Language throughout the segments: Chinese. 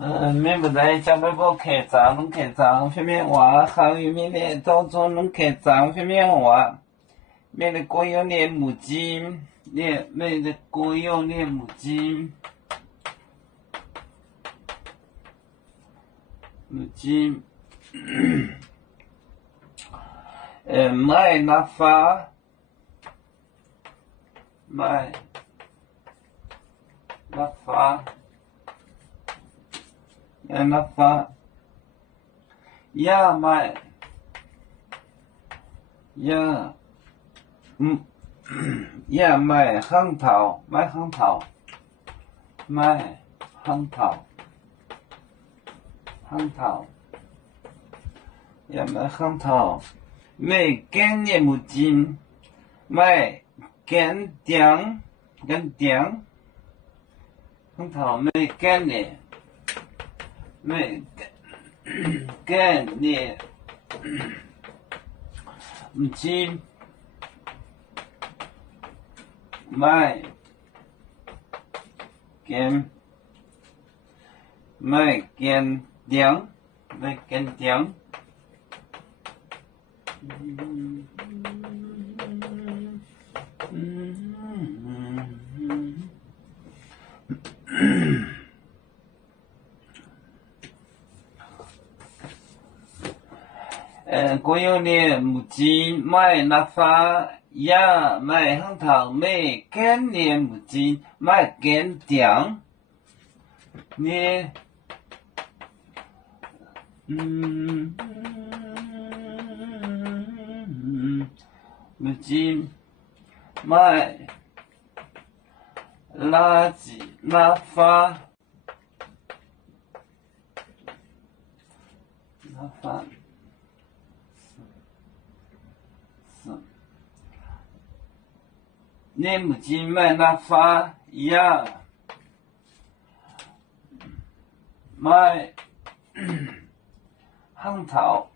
免不在江北部客栈，拢客栈方面话，行业面的当中拢客栈方面话，免得国有的母鸡，免得国有的母鸡，买拿发，买拿发。拿发，呀买，呀，呀买行头，买行头，买行头，行头，呀买行头，买干的木筋，买干姜，干姜，行头买干的。买干的木筋，买干姜，买干姜。国有的木筋买拿发，呀买行头，买干的木筋买干姜，呢，木筋买垃圾拿发，拿发。你母亲买拿发呀，买行头，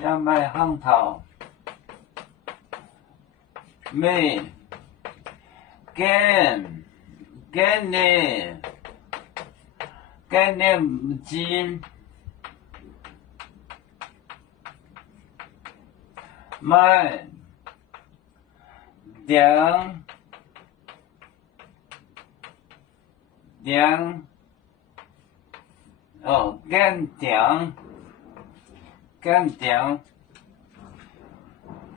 呀买行头，买干的母亲买。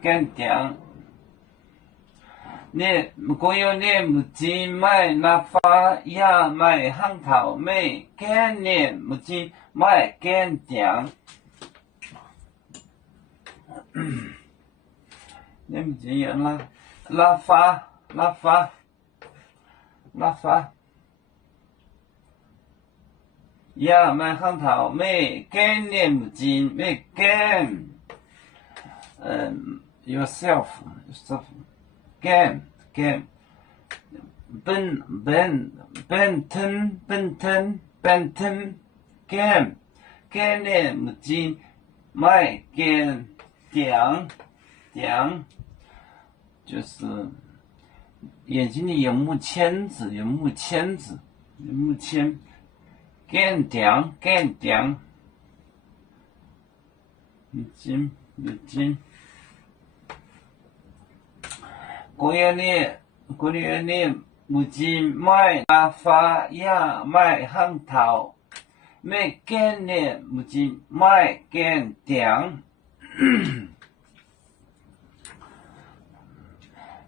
干姜，你国有的木筋买拿发呀，买行头，买干的木筋买干姜。你木筋有拿发，呀，买行头，买干的木筋，买干。yourself，干，干的木筋，买干姜，就是眼睛里有木签子，干姜，木筋。国有的木筋买拿发呀，买行头，买干的木筋买干姜。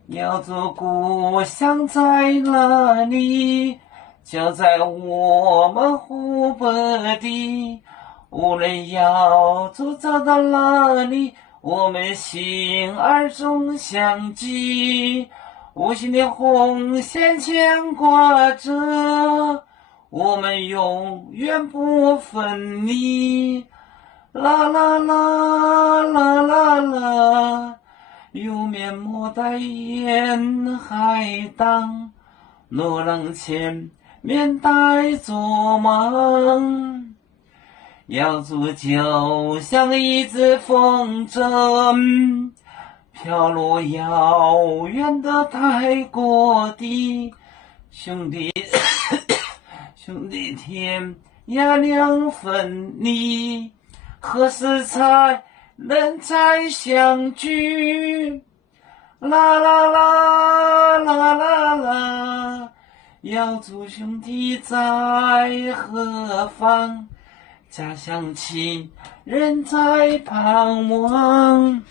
要做故乡在哪里？就在我们湖北地。无论要走到哪里，我们心儿总相系。无形的红线牵挂着，我们永远不分离。啦啦啦啦啦啦，有面莫待沿海荡，路浪前面带做梦。要做就像一只风筝，飘落遥远的泰国地。兄弟兄弟天涯两分离，何时才能再相聚？啦啦啦啦啦啦，要祝兄弟在何方？家乡亲人在盼望。